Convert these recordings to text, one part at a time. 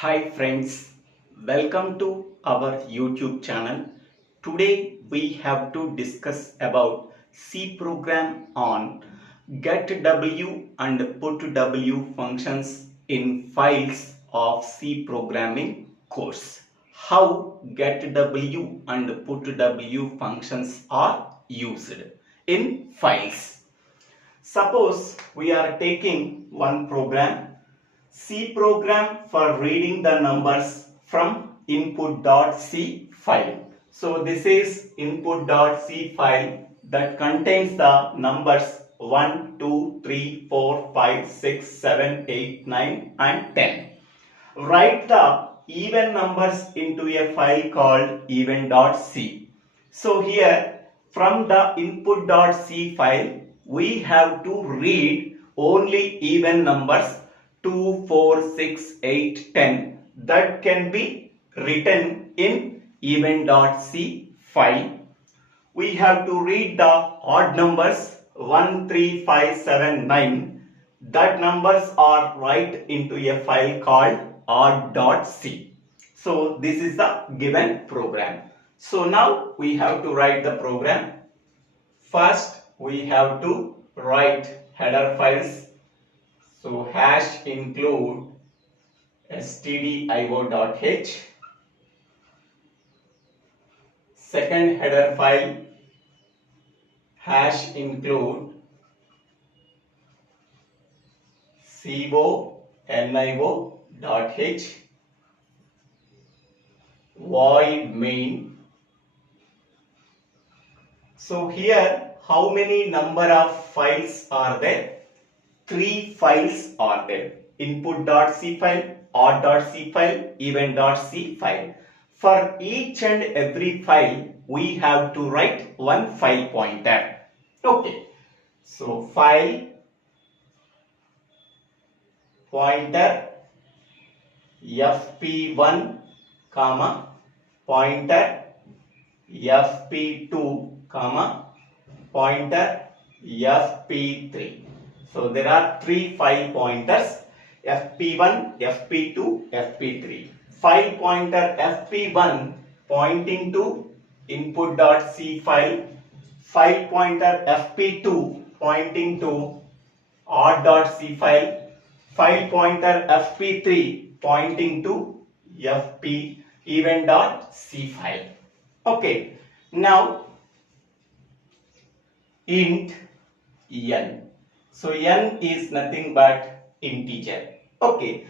Hi friends, welcome to our YouTube channel. Today we have to discuss about C program on Getw and putw functions in files of C programming course. How Getw and putw functions are used in files. Suppose we are taking one program, C program for reading the numbers from input.c file. So this is input.c file that contains the numbers 1, 2, 3, 4, 5, 6, 7, 8, 9 and 10. Write the even numbers into a file called Even.c. So here from the input.c file we have to read only even numbers 2, 4, 6, 8, 10 that can be written in Even.c file. We have to read the odd numbers 1, 3, 5, 7, 9. That numbers are write into a file called Odd.c. So this is the given program. So now we have to write the program. First we have to write header files. So hash include stdio.h. Second header file hash include conio.h, void main. So here how many number of files are there? 3 files are there. Input.c file, odd.c file, even.c file. For each and every file we have to write one file pointer. Okay. So file pointer fp1 comma pointer fp2 comma pointer fp3. So there are 3 file pointers fp1, fp2, fp3. File pointer fp1 pointing to input.c file, file pointer fp2 pointing to odd.c file, file pointer fp3 pointing to fp even.c file. Okay, now int n. So n is nothing but integer. Okay,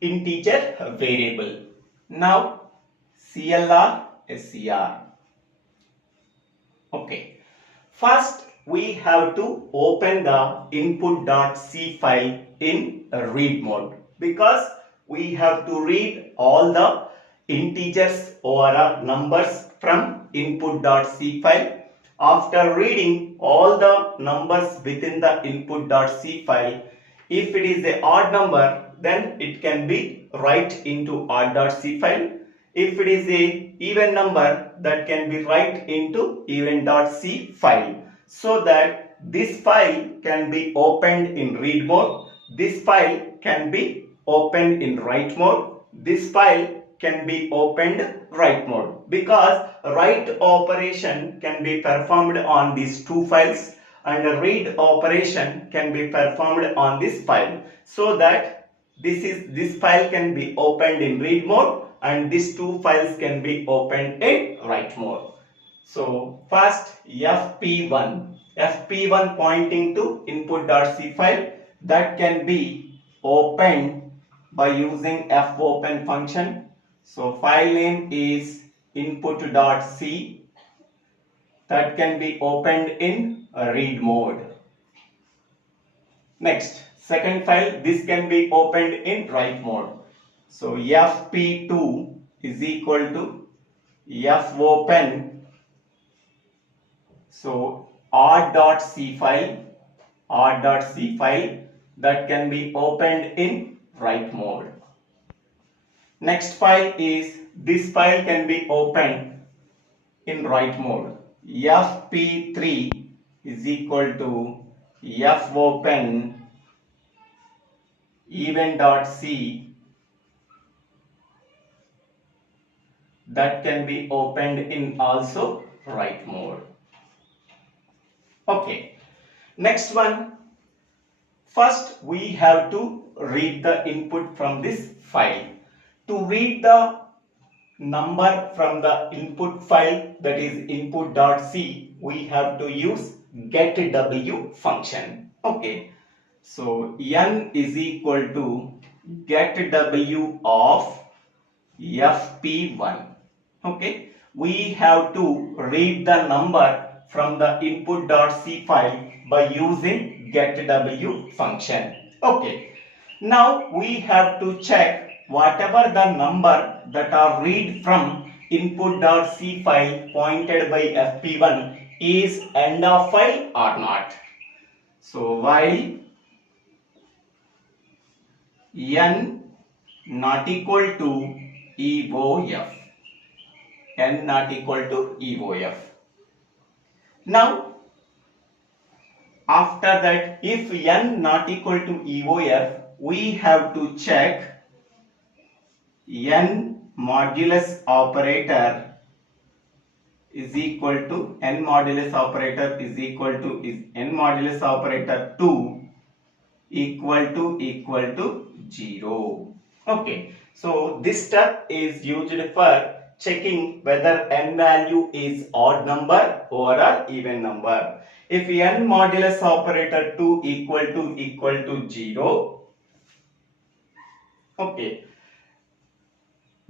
integer variable. Now clr scr. Okay, first we have to open the input.c file in read mode because we have to read all the integers or numbers from input.c file. After reading all the numbers within the input.c file, if it is an odd number, then it can be write into odd.c file. If it is a even number, that can be write into even.c file, so that this file can be opened in read mode, this file can be opened in write mode, this file can be opened write mode, because write operation can be performed on these two files and read operation can be performed on this file, so that this file can be opened in read mode and these two files can be opened in write mode. So first fp1 pointing to input.c file, that can be opened by using fopen function. So file name is input.c, that can be opened in read mode. Next, second file, this can be opened in write mode. So fp2 is equal to fopen, so odd.c file, that can be opened in write mode. Next file is, this file can be opened in write mode. fp3 is equal to fopen even.c, that can be opened in also write mode. Okay, next one. First, we have to read the input from this file. To read the number from the input file, that is input.c, we have to use getw function. Okay, so n is equal to getw of fp1. Okay, we have to read the number from the input.c file by using getw function. Okay, now we have to check whatever the number that are read from input.c file pointed by fp1 is end of file or not. So while n not equal to EOF, n not equal to EOF. Now after that, if n not equal to EOF, we have to check n modulus operator is equal to n modulus operator is equal to n modulus operator 2 equal to 0. Okay, so this step is used for checking whether n value is odd number or an even number. If n modulus operator 2 equal to 0, okay,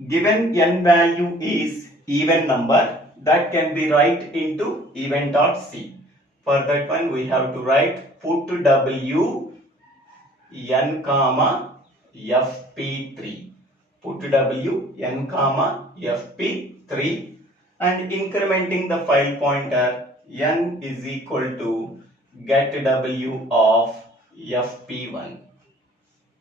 given n value is even number, that can be write into even.c. For that one, we have to write putw n comma fp3, putw n comma fp3, and incrementing the file pointer, n is equal to getw of fp1,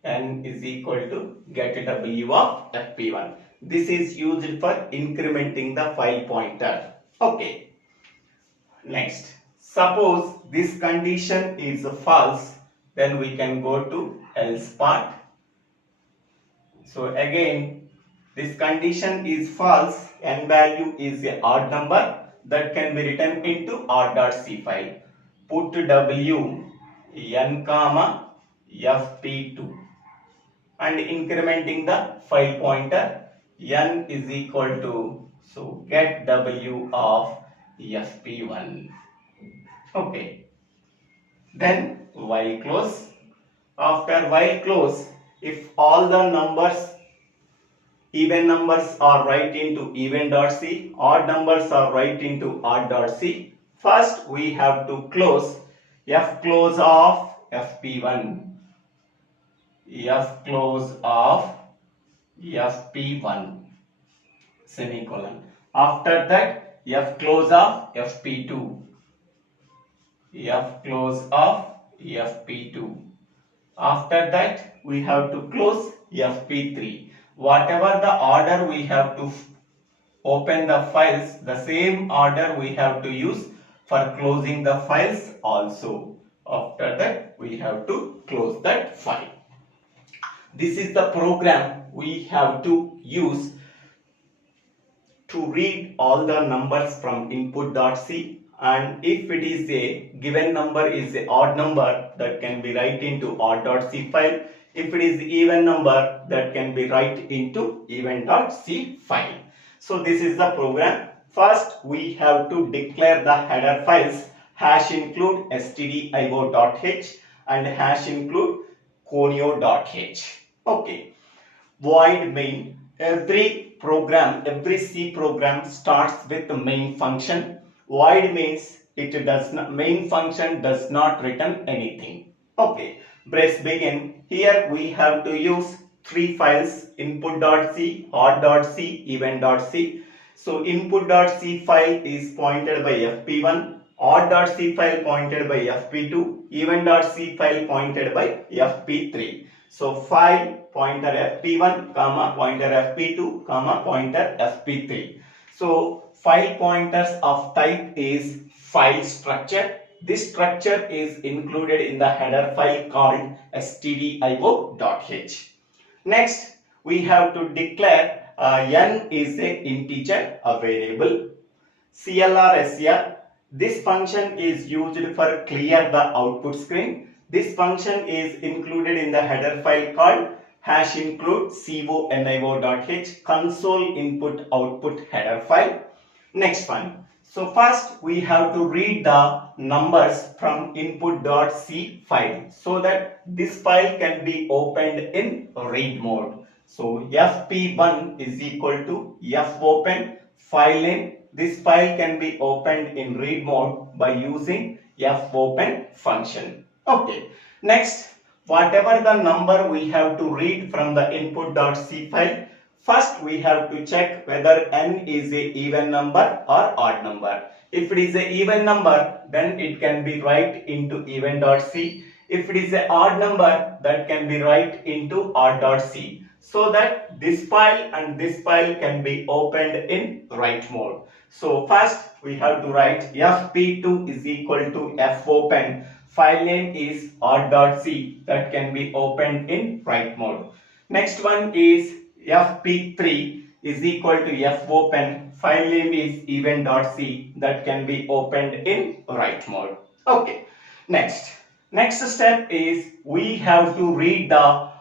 n is equal to getw of fp1. This is used for incrementing the file pointer. Okay, next, suppose this condition is false, then we can go to else part. So again, this condition is false, n value is a odd number, that can be written into Odd.c file. Putw n comma fp2, and incrementing the file pointer, n is equal to, so getw of fp1. Okay, then while close. After while close, if all the numbers, even numbers are write into even.c, odd numbers are write into odd.c, first we have to close fclose of fp1, fclose of fp1, semicolon. After that, fclose of fp2, fclose of fp2. After that, we have to close fp3. Whatever the order we have to open the files, the same order we have to use for closing the files also. After that, we have to close that file. This is the program we have to use to read all the numbers from input.c, and if it is a given number is a odd number, that can be write into odd.c file. If it is even number, that can be write into even.c file. So this is the program. First we have to declare the header files hash include stdio.h and hash include conio.h. Okay, void main. Every program, every C program starts with the main function. Void means it does not, main function does not return anything. Okay, brace begin. Here we have to use three files: input.c, odd.c, even.c. So input.c file is pointed by fp1, odd.c file pointed by fp2, even.c file pointed by fp3. So file pointer fp1 comma pointer fp2 comma pointer fp3. So file pointers of type is file structure. This structure is included in the header file called stdio.h. Next we have to declare n is a integer, a variable. CLR SR, this function is used for clear the output screen. This function is included in the header file called hash include conio.h console input output header file. Next one. So first we have to read the numbers from input.c file so that this file can be opened in read mode. So fp1 is equal to fopen file name. This file can be opened in read mode by using fopen function. Okay. Next, whatever the number we have to read from the input.c file, first we have to check whether n is a even number or odd number. If it is a even number, then it can be write into even.c. If it is an odd number, that can be write into odd.c, so that this file and this file can be opened in write mode. So first we have to write fp2 is equal to fopen, file name is odd.c, that can be opened in write mode. Next one is fp3 is equal to fopen, file name is even.c, that can be opened in write mode. Okay. Next step is we have to read the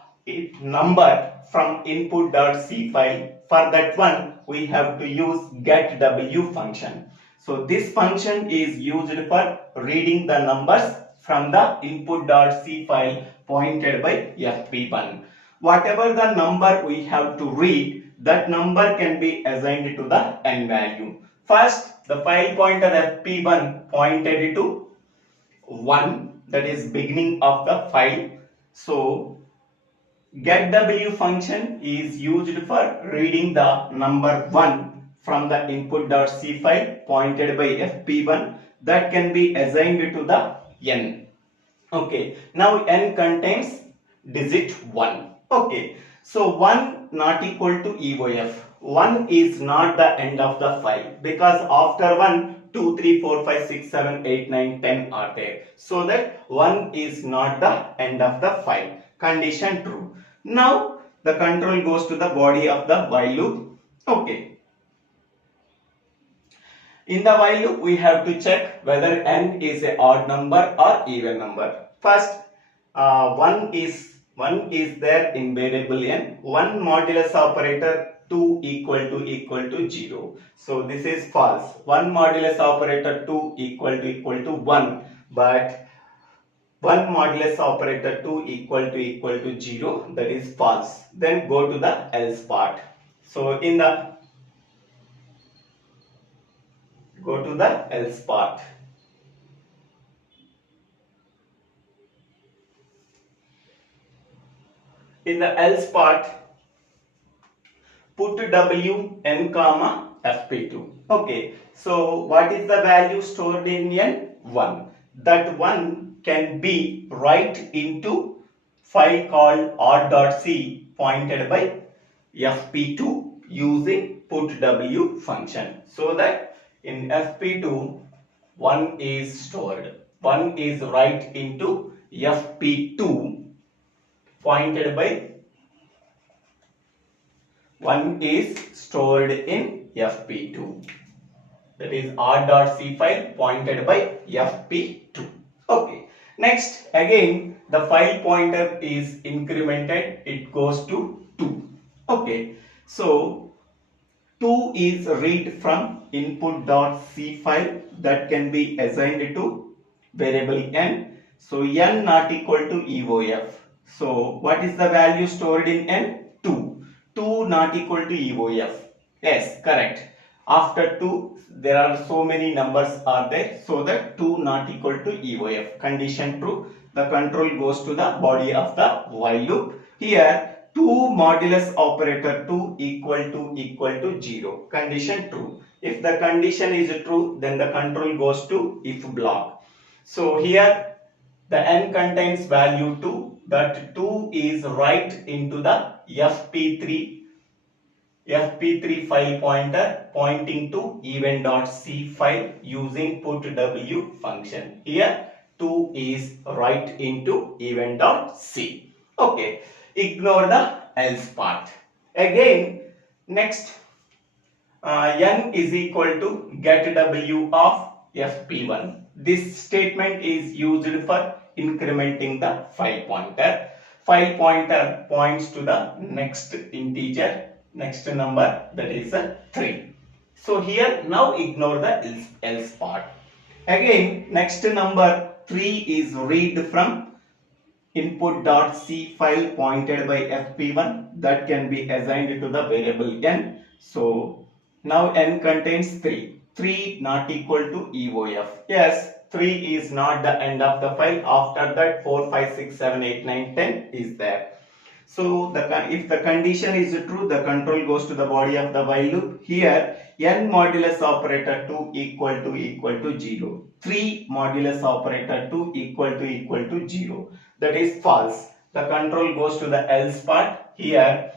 number from input.c file. For that one we have to use getw function. So this function is used for reading the numbers from the input.c file pointed by fp1. Whatever the number we have to read, that number can be assigned to the n value. First, the file pointer fp1 pointed to 1, that is beginning of the file. So getw function is used for reading the number 1 from the input.c file pointed by fp1, that can be assigned to the n. Okay, now n contains digit 1. Okay, so 1 not equal to EOF. 1 is not the end of the file, because after 1 2 3 4 5 6 7 8 9 10 are there, so that 1 is not the end of the file. Condition true. Now the control goes to the body of the while loop. Okay, in the while loop we have to check whether n is a odd number or even number. First, 1 is there in variable n. 1 modulus operator 2 equal to 0. So this is false. 1 modulus operator 2 equal to 1, but 1 modulus operator 2 equal to 0, that is false. Then go to the else part. So go to the else part. In the else part, putw n comma fp2. Okay, so what is the value stored in n? 1. That 1 can be write into file called odd.c pointed by fp2 using putw function. So that in fp2 1 is stored. 1 is write into fp2 pointed by 1 is stored in fp2, that is odd.c file pointed by fp2. Okay, next again the file pointer is incremented, it goes to 2. Okay, so 2 is read from input.c file, that can be assigned to variable n. So n not equal to EOF. So what is the value stored in n? 2. 2 not equal to EOF. Yes, correct. After 2 there are so many numbers are there, so that 2 not equal to EOF. Condition true. The control goes to the body of the while loop. Here 2 modulus operator 2 equal to 0. Condition true. If the condition is true, then the control goes to if block. So here the n contains value 2, that 2 is write into the fp3 file pointer pointing to even.c file using putw function. Here 2 is write into even.c. Okay, ignore the else part. Again, Next, n is equal to getw of fp1. This statement is used for incrementing the file pointer. File pointer points to the next integer, next number, that is 3. So here now ignore the else part. Again, next number 3 is read from input.c file pointed by fp1 that can be assigned to the variable n. So now n contains 3. 3 not equal to eof. Yes, 3 is not the end of the file. After that 4, 5, 6, 7, 8, 9, 10 is there. So if the condition is true, the control goes to the body of the while loop. Here n modulus operator 2 equal to 0. 3 modulus operator 2 equal to 0. That is false. The control goes to the else part. Here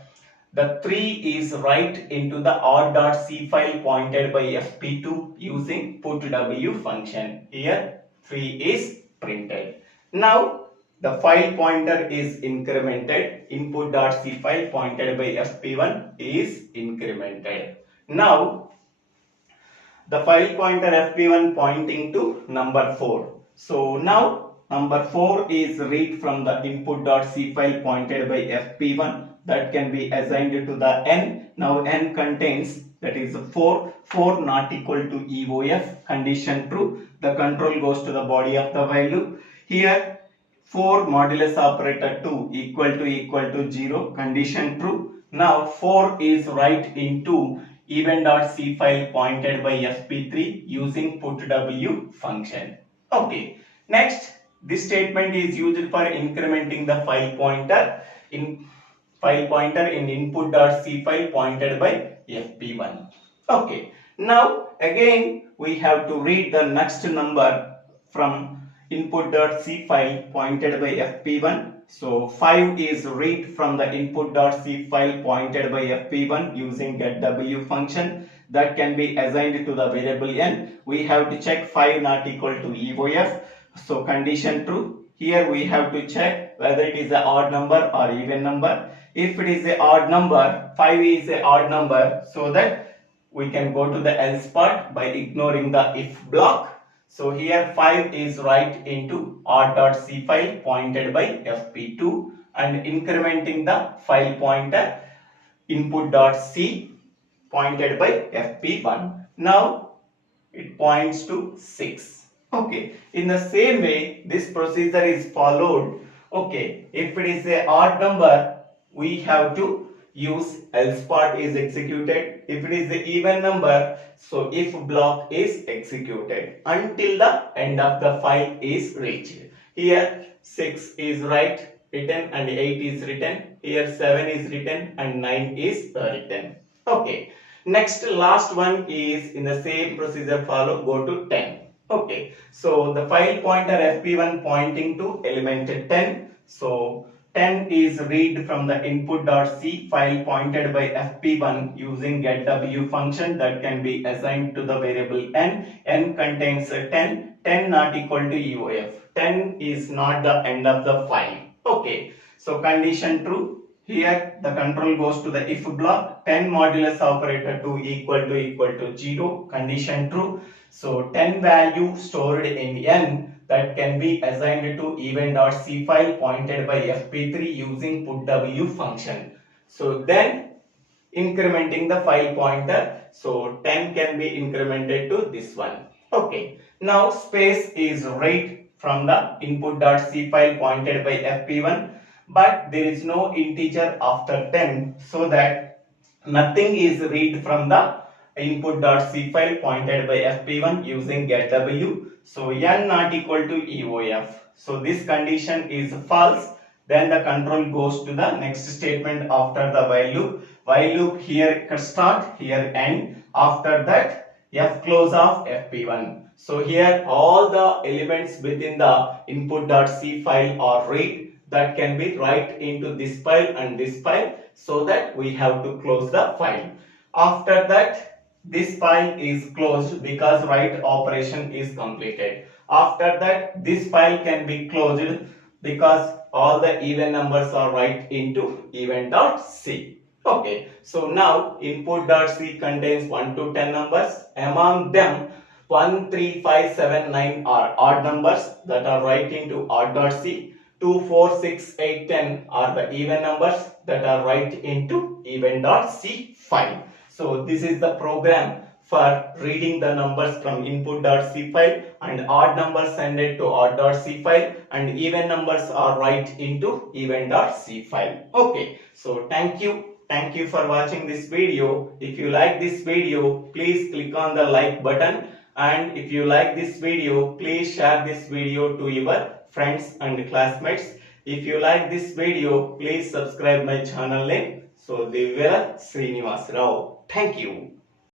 the 3 is right into the Odd.c file pointed by fp2 using putw function. Here 3 is printed. Now the file pointer is incremented. Input.c file pointed by fp1 is incremented. Now the file pointer fp1 pointing to number 4. So now number 4 is read from the input.c file pointed by fp1 that can be assigned to the n. Now n contains, that is 4. 4 not equal to eof. Condition true. The control goes to the body of the while loop. Here 4 modulus operator 2 equal to 0. Condition true. Now 4 is right into Even.c file pointed by fp3 using putw function. Okay. Next, this statement is used for incrementing the file pointer in input.c file pointed by fp1. Okay. Now again we have to read the next number from input.c file pointed by fp1. So 5 is read from the input.c file pointed by fp1 using getw function that can be assigned to the variable n. We have to check 5 not equal to eof. So condition true. Here we have to check whether it is an odd number or even number. If it is an odd number, 5 is an odd number, so that we can go to the else part by ignoring the if block. So here 5 is right into Odd.c file pointed by fp2 and incrementing the file pointer input.c pointed by fp1. Now it points to 6. Okay, in the same way this procedure is followed. Okay, if it is a odd number, we have to use else part is executed. If it is the even number, so if block is executed until the end of the file is reached. Here 6 is written and 8 is written. Here 7 is written and 9 is written. Okay. Next, last one is in the same procedure follow, go to 10. Okay, so the file pointer fp1 pointing to element 10. So 10 is read from the input.c file pointed by fp1 using getw function that can be assigned to the variable n. N contains 10. 10 not equal to eof. 10 is not the end of the file. Okay, so condition true. Here the control goes to the if block. 10 modulus operator 2 equal to 0. Condition true. So 10 value stored in n that can be assigned to Even.c file pointed by fp3 using putw function. So then incrementing the file pointer. So 10 can be incremented to this one. Okay. Now space is read from the input.c file pointed by fp1. But there is no integer after 10, so that nothing is read from the input.c file pointed by fp1 using getw. So n not equal to eof. So this condition is false. Then the control goes to the next statement after the while loop. While loop here start, here end. After that f close of fp1. So here all the elements within the input.c file are read. That can be right into this file and this file, so that we have to close the file. After that this file is closed because write operation is completed. After that this file can be closed because all the even numbers are right into even.c. Okay, so now input.c contains 1 to 10 numbers. Among them, 1, 3, 5, 7, 9 are odd numbers that are right into odd.c. 2, 4, 6, 8, 10 are the even numbers that are right into even.c file. So this is the program for reading the numbers from input.c file, and odd numbers send it to odd.c file, and even numbers are right into even.c file. Okay, so thank you for watching this video. If you like this video, please click on the like button, and if you like this video, please share this video to your friends and classmates. If you like this video, please subscribe my channel name. So Divya Srinivas Rao. Thank you.